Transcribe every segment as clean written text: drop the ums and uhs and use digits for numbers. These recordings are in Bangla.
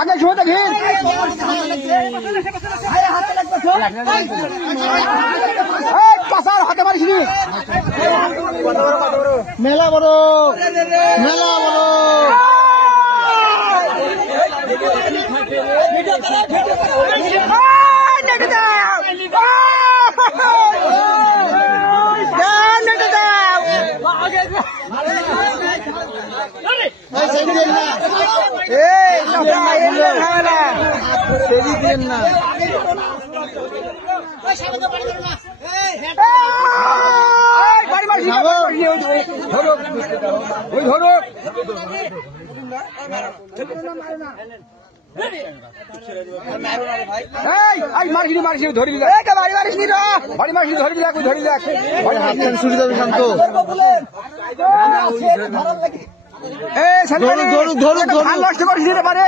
আগে শুয়ে দেখি পাশার হাতে মারিস নি মেলা বড় মেলা বড় ধরি শান্ত নষ্ট করিস দিতে পারে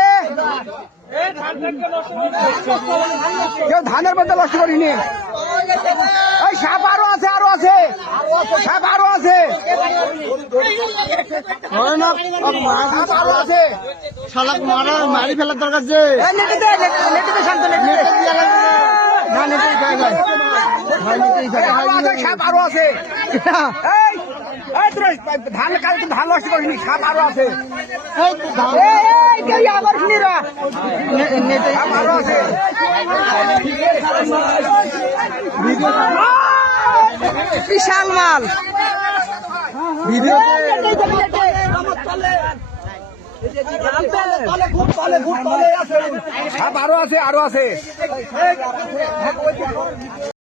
কেউ ধানের মধ্যে নষ্ট করিনি ওই সাপ আরো আছে সাপ আরো আছে শালাক মারা মারি ফেলার দরকার যে সাপ আরো আছে ধান কালকে ধান নষ্ট করিনি সাপ আরো আছে বিশাল মাল আরো আছে